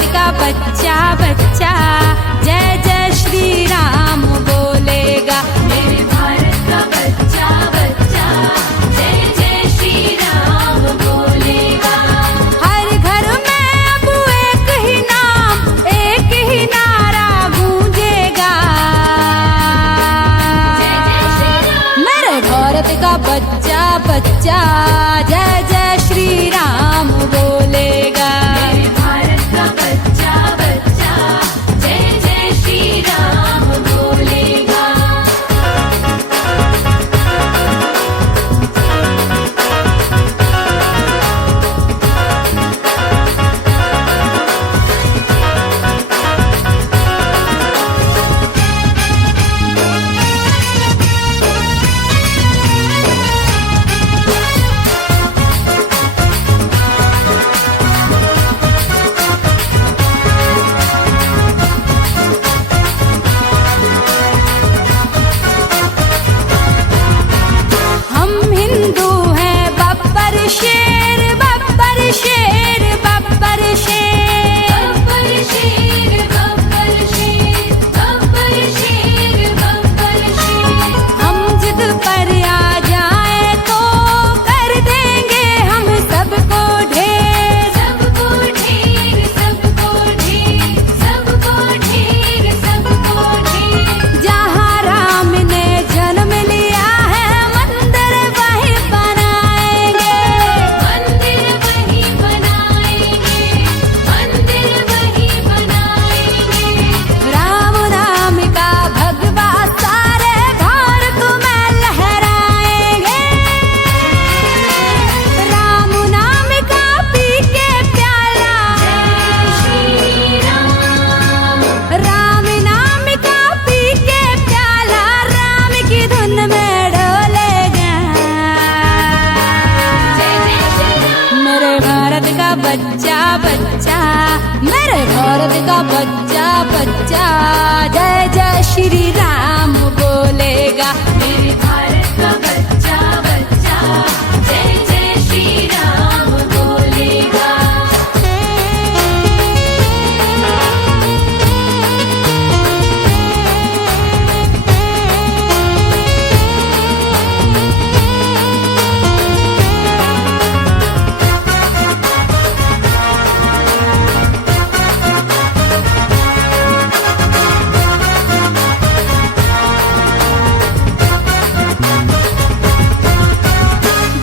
भारत का बच्चा बच्चा जय जय श्री राम बोलेगा। मेरे भारत का बच्चा बच्चा जय जय श्री राम बोलेगा। हर घर में अब एक ही नाम एक ही नारा गूंजेगा। जय जय श्री राम। मेरे भारत का बच्चा बच्चा जय जय श्री राम बोलेगा। मेरे भारत का बच्चा बच्चा जय जय श्री राम बोलेगा। हम हिंदू हैं बब्बर शेर बब्बर शेर बब्बर शेर। बब्बर शेर बब्बर शेर बब्बर शेर बब्बर शेर। हम जिद पर आ जाए तो कर देंगे हम सबको ढेर। सबको ढेर सबको ढेर सबको ढेर सबको ढेर। जहाँ राम ने जन्म लिया है मंदिर वहीं बनाएंगे। मंदिर वही बनाएंगे मंदिर वही बनाएंगे। राम नाम का भगवा सारे भारत में लहराएंगे। राम नाम का पी के प्याला श्री राम। राम नाम का पी के प्याला राम की धुन में डोलेगा। जय जय श्री राम। मेरे भारत का बच्चा बच्चा मेरे भारत का बच्चा बच्चा जय जय श्री राम बोलेगा। मेरे भारत का बच्चा बच्चा जय जय श्री राम बोलेगा।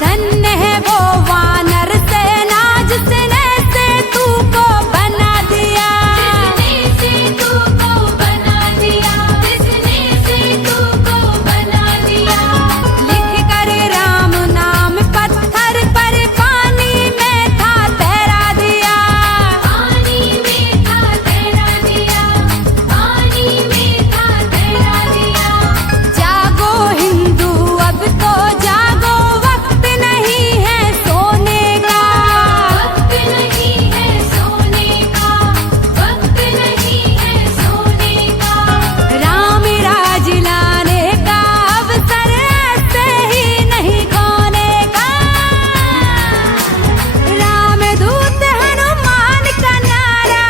धन्य है वो वानर सेना जिसने से तू को बना दिया। जिसने से तू को बना दिया जिसने से तू को बना दिया। लिख कर राम नाम पत्थर पर पानी में था तैरा दिया। पानी में था तैरा दिया पानी में था तैरा दिया। जागो हिंदू अब तो जागो वक्त नहीं है सोने का। वक्त नहीं है सोने का वक्त नहीं है सोने का। राम राज लाने का अवसर ऐसे ही नहीं खोने का। राम दूत हनुमान का नारा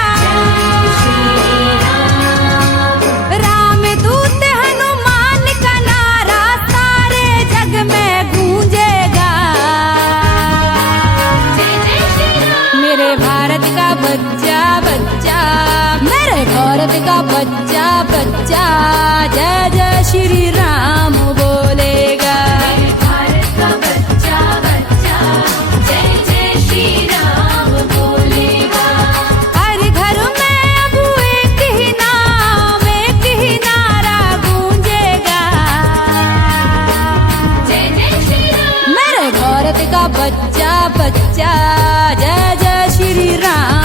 राम दूत हनुमान का नारा सारे जग में गूंजेगा। जय जय श्री राम। मेरे भारत का बच्चा बच्चा मेरे भारत का बच्चा बच्चा जय जय श्री राम बोलेगा। मेरे भारत का बच्चा बच्चा जय जय श्री राम बोलेगा। हर घर में अब एक ही नाम एक ही नारा गूंजेगा। जय जय श्री राम। मेरे भारत का बच्चा बच्चा जय जय श्री राम